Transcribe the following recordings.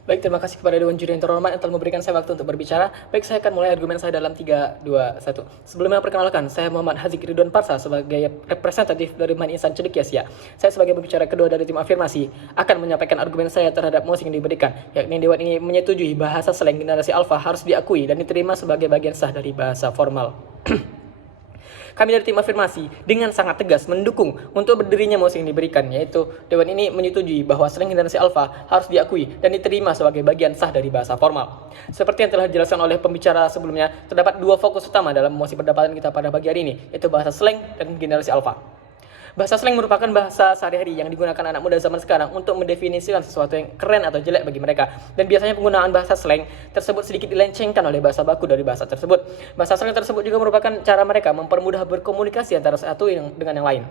Baik, terima kasih kepada Dewan Juri yang terhormat yang telah memberikan saya waktu untuk berbicara. Baik, saya akan mulai argumen saya dalam 3, 2, 1. Sebelumnya perkenalkan, saya Muhammad Hazik Ridwan Parsa sebagai representatif dari Man Insan Cendekia Sia. Saya sebagai pembicara kedua dari tim afirmasi akan menyampaikan argumen saya terhadap mosi yang diberikan, yakni Dewan ini menyetujui bahasa slang generasi alfa harus diakui dan diterima sebagai bagian sah dari bahasa formal. Kami dari tim afirmasi dengan sangat tegas mendukung untuk berdirinya mosi yang diberikan, yaitu Dewan ini menyetujui bahwa slang generasi alfa harus diakui dan diterima sebagai bagian sah dari bahasa formal. Seperti yang telah dijelaskan oleh pembicara sebelumnya, terdapat dua fokus utama dalam mosi perdebatan kita pada pagi hari ini, yaitu bahasa slang dan generasi alfa. Bahasa slang merupakan bahasa sehari-hari yang digunakan anak muda zaman sekarang untuk mendefinisikan sesuatu yang keren atau jelek bagi mereka. Dan biasanya penggunaan bahasa slang tersebut sedikit dilencengkan oleh bahasa baku dari bahasa tersebut. Bahasa slang tersebut juga merupakan cara mereka mempermudah berkomunikasi antara satu dengan yang lain.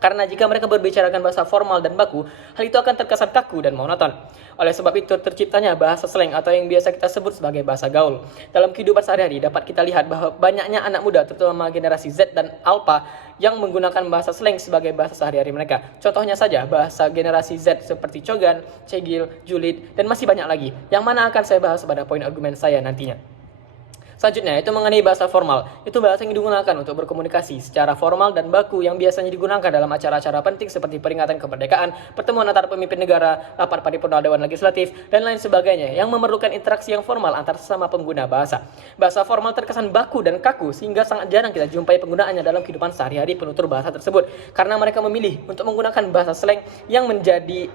Karena jika mereka berbicarakan bahasa formal dan baku, hal itu akan terkesan kaku dan monoton. Oleh sebab itu terciptanya bahasa slang atau yang biasa kita sebut sebagai bahasa gaul. Dalam kehidupan sehari-hari dapat kita lihat bahwa banyaknya anak muda terutama generasi Z dan Alpha yang menggunakan bahasa slang sebagai bahasa sehari-hari mereka. Contohnya saja bahasa generasi Z seperti cogan, cegil, julid, dan masih banyak lagi. Yang mana akan saya bahas pada poin argumen saya nantinya. Selanjutnya, itu mengenai bahasa formal. Itu bahasa yang digunakan untuk berkomunikasi secara formal dan baku yang biasanya digunakan dalam acara-acara penting seperti peringatan kemerdekaan, pertemuan antara pemimpin negara, rapat paripurna Dewan Legislatif, dan lain sebagainya yang memerlukan interaksi yang formal antar sesama pengguna bahasa. Bahasa formal terkesan baku dan kaku sehingga sangat jarang kita jumpai penggunaannya dalam kehidupan sehari-hari penutur bahasa tersebut karena mereka memilih untuk menggunakan bahasa slang yang menjadi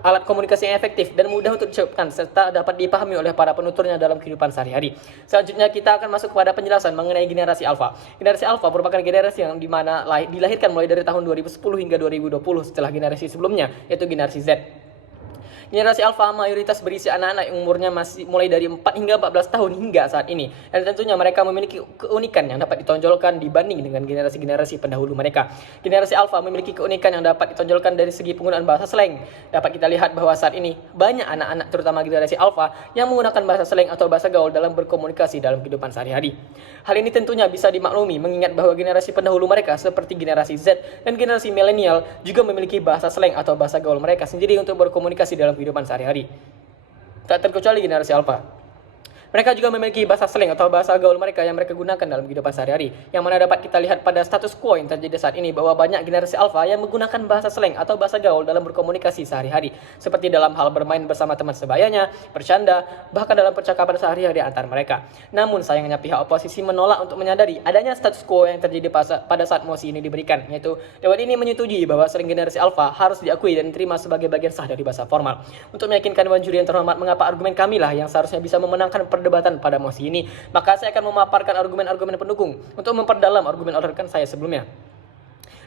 alat komunikasi yang efektif dan mudah untuk diucapkan serta dapat dipahami oleh para penuturnya dalam kehidupan sehari-hari. Selanjutnya kita akan masuk kepada penjelasan mengenai generasi alfa. Generasi alfa merupakan generasi yang dimana dilahirkan mulai dari tahun 2010 hingga 2020 setelah generasi sebelumnya, yaitu generasi Z. Generasi alfa mayoritas berisi anak-anak yang umurnya masih mulai dari 4 hingga 14 tahun hingga saat ini. Dan tentunya mereka memiliki keunikan yang dapat ditonjolkan dibanding dengan generasi-generasi pendahulu mereka. Generasi alfa memiliki keunikan yang dapat ditonjolkan dari segi penggunaan bahasa slang. Dapat kita lihat bahwa saat ini banyak anak-anak terutama generasi alfa yang menggunakan bahasa slang atau bahasa gaul dalam berkomunikasi dalam kehidupan sehari-hari. Hal ini tentunya bisa dimaklumi mengingat bahwa generasi pendahulu mereka seperti generasi Z dan generasi milenial juga memiliki bahasa slang atau bahasa gaul mereka sendiri untuk berkomunikasi dalam kehidupan sehari-hari. Tak terkecuali generasi alfa. Mereka juga memiliki bahasa slang atau bahasa gaul mereka yang mereka gunakan dalam kehidupan sehari-hari. Yang mana dapat kita lihat pada status quo yang terjadi saat ini bahwa banyak generasi alfa yang menggunakan bahasa slang atau bahasa gaul dalam berkomunikasi sehari-hari. Seperti dalam hal bermain bersama teman sebayanya, bercanda, bahkan dalam percakapan sehari-hari antar mereka. Namun sayangnya pihak oposisi menolak untuk menyadari adanya status quo yang terjadi pada saat mosi ini diberikan. Yaitu Dewan ini menyetujui bahwa slang generasi alfa harus diakui dan diterima sebagai bagian sah dari bahasa formal. Untuk meyakinkan Dewan Juri yang terhormat mengapa argumen kamilah yang seharusnya bisa memenangkan perdebatan pada mosi ini, maka saya akan memaparkan argumen-argumen pendukung untuk memperdalam argumen rekan saya sebelumnya.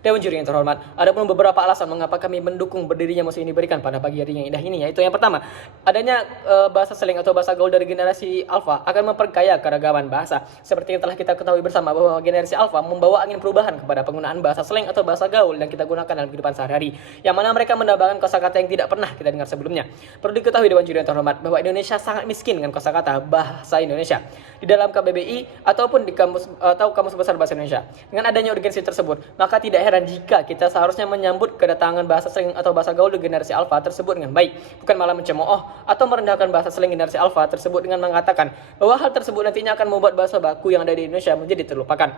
Dewan Juri yang terhormat, ada pun beberapa alasan mengapa kami mendukung berdirinya mosi ini diberikan pada pagi hari yang indah ini, yaitu yang pertama, adanya bahasa slang atau bahasa gaul dari generasi alfa akan memperkaya keragaman bahasa. Seperti yang telah kita ketahui bersama bahwa generasi alfa membawa angin perubahan kepada penggunaan bahasa slang atau bahasa gaul yang kita gunakan dalam kehidupan sehari-hari, yang mana mereka menambahkan kosakata yang tidak pernah kita dengar sebelumnya. Perlu diketahui Dewan Juri yang terhormat bahwa Indonesia sangat miskin dengan kosakata bahasa Indonesia di dalam KBBI ataupun di kamus besar bahasa Indonesia. Dengan adanya urgensi tersebut, maka tidak heran jika kita seharusnya menyambut kedatangan bahasa slang atau bahasa gaul generasi alfa tersebut dengan baik, bukan malah mencemooh atau merendahkan bahasa slang generasi alfa tersebut dengan mengatakan bahwa hal tersebut nantinya akan membuat bahasa baku yang ada di Indonesia menjadi terlupakan.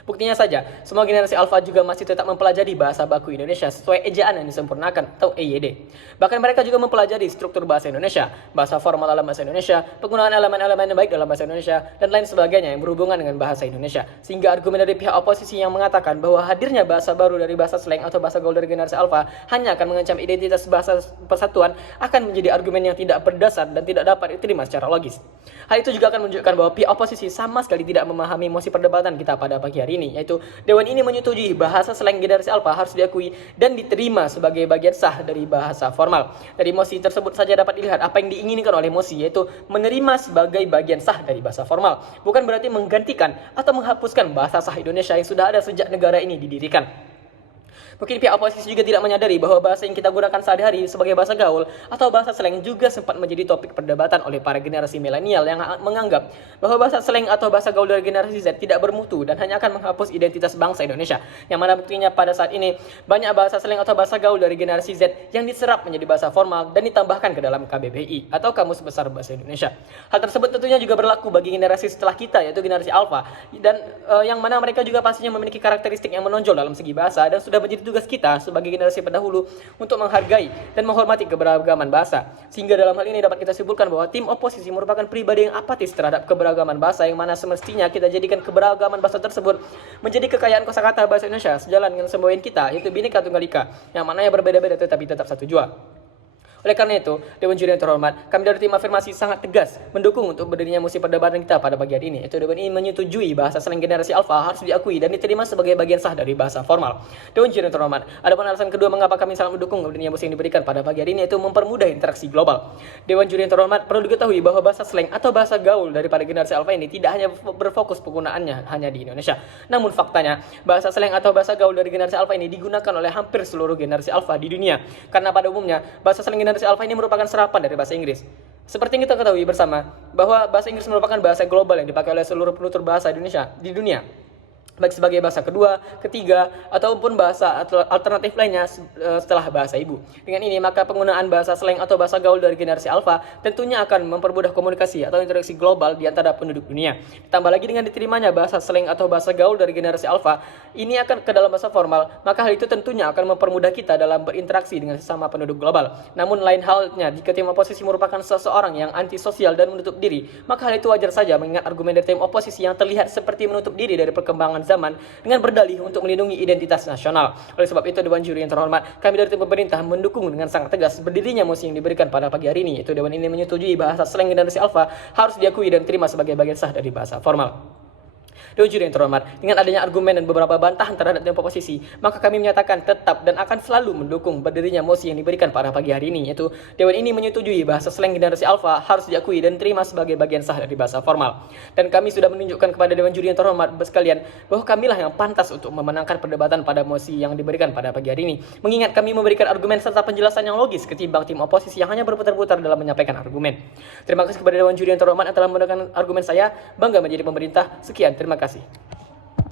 Buktinya saja, semua generasi alfa juga masih tetap mempelajari bahasa baku Indonesia sesuai ejaan yang disempurnakan atau EYD. Bahkan mereka juga mempelajari struktur bahasa Indonesia, bahasa formal dalam bahasa Indonesia, penggunaan elemen-elemen yang baik dalam bahasa Indonesia, dan lain sebagainya yang berhubungan dengan bahasa Indonesia. Sehingga argumen dari pihak oposisi yang mengatakan bahwa hadirnya bahasa baru dari bahasa slang atau bahasa gaul dari generasi alfa hanya akan mengancam identitas bahasa persatuan akan menjadi argumen yang tidak berdasar dan tidak dapat diterima secara logis. Hal itu juga akan menunjukkan bahwa pihak oposisi sama sekali tidak memahami mosi perdebatan kita pada pagi hari ini, yaitu Dewan ini menyetujui bahasa slang generasi alfa harus diakui dan diterima sebagai bagian sah dari bahasa formal. Dari mosi tersebut saja dapat dilihat apa yang diinginkan oleh mosi, yaitu menerima sebagai bagian sah dari bahasa formal. Bukan berarti menggantikan atau menghapuskan bahasa sah Indonesia yang sudah ada sejak negara ini didirikan. Mungkin pihak oposisi juga tidak menyadari bahwa bahasa yang kita gunakan sehari-hari sebagai bahasa gaul atau bahasa slang juga sempat menjadi topik perdebatan oleh para generasi milenial yang menganggap bahwa bahasa slang atau bahasa gaul dari generasi Z tidak bermutu dan hanya akan menghapus identitas bangsa Indonesia. Yang mana buktinya pada saat ini banyak bahasa slang atau bahasa gaul dari generasi Z yang diserap menjadi bahasa formal dan ditambahkan ke dalam KBBI atau Kamus Besar Bahasa Indonesia. Hal tersebut tentunya juga berlaku bagi generasi setelah kita, yaitu generasi Alpha, dan yang mana mereka juga pastinya memiliki karakteristik yang menonjol dalam segi bahasa dan sudah menjadi tugas kita sebagai generasi pendahulu untuk menghargai dan menghormati keberagaman bahasa. Sehingga dalam hal ini dapat kita simpulkan bahwa tim oposisi merupakan pribadi yang apatis terhadap keberagaman bahasa, yang mana semestinya kita jadikan keberagaman bahasa tersebut menjadi kekayaan kosakata bahasa Indonesia sejalan dengan semboyan kita, yaitu Bhinneka Tunggal Ika, yang mananya berbeda-beda tetapi tetap satu jua. Oleh karena itu, Dewan Juri yang terhormat, kami dari tim afirmasi sangat tegas mendukung untuk berdirinya musim perdebatan kita pada pagi hari ini. Itu Dewan ini menyetujui bahasa slang generasi Alpha harus diakui dan diterima sebagai bagian sah dari bahasa formal. Dewan Juri yang terhormat, adapun alasan kedua mengapa kami sangat mendukung berdirinya musim yang diberikan pada pagi hari ini, yaitu mempermudah interaksi global. Dewan Juri yang terhormat, perlu diketahui bahwa bahasa slang atau bahasa gaul daripada generasi Alpha ini tidak hanya berfokus penggunaannya hanya di Indonesia. Namun faktanya, bahasa slang atau bahasa gaul dari generasi Alpha ini digunakan oleh hampir seluruh generasi Alpha di dunia. Karena pada umumnya, bahasa slang generasi Alpha ini merupakan serapan dari bahasa Inggris. Seperti yang kita ketahui bersama, bahwa bahasa Inggris merupakan bahasa global yang dipakai oleh seluruh penutur bahasa Indonesia di dunia, baik sebagai bahasa kedua, ketiga, ataupun bahasa alternatif lainnya setelah bahasa ibu. Dengan ini, maka penggunaan bahasa slang atau bahasa gaul dari generasi Alpha tentunya akan mempermudah komunikasi atau interaksi global di antara penduduk dunia. Ditambah lagi dengan diterimanya bahasa slang atau bahasa gaul dari generasi Alpha, ini akan ke dalam bahasa formal, maka hal itu tentunya akan mempermudah kita dalam berinteraksi dengan sesama penduduk global. Namun lain halnya jika tim oposisi merupakan seseorang yang antisosial dan menutup diri, maka hal itu wajar saja mengingat argumen dari tim oposisi yang terlihat seperti menutup diri dari perkembangan zaman dengan berdalih untuk melindungi identitas nasional. Oleh sebab itu, Dewan Juri yang terhormat, kami dari tim pemerintah mendukung dengan sangat tegas berdirinya mosi yang diberikan pada pagi hari ini. Itu Dewan ini menyetujui bahasa slang generasi Alpha harus diakui dan terima sebagai bagian sah dari bahasa formal. Dewan Juri yang terhormat, dengan adanya argumen dan beberapa bantahan terhadap tim oposisi, maka kami menyatakan tetap dan akan selalu mendukung berdirinya mosi yang diberikan pada pagi hari ini, yaitu Dewan ini menyetujui bahasa slang generasi Alpha harus diakui dan terima sebagai bagian sah dari bahasa formal. Dan kami sudah menunjukkan kepada Dewan Juri yang terhormat sekalian bahwa kamilah yang pantas untuk memenangkan perdebatan pada mosi yang diberikan pada pagi hari ini, mengingat kami memberikan argumen serta penjelasan yang logis ketimbang tim oposisi yang hanya berputar-putar dalam menyampaikan argumen. Terima kasih kepada Dewan Juri yang terhormat yang telah mendengarkan argumen saya. Bangga menjadi pemerintah. Sekian, terima kasih.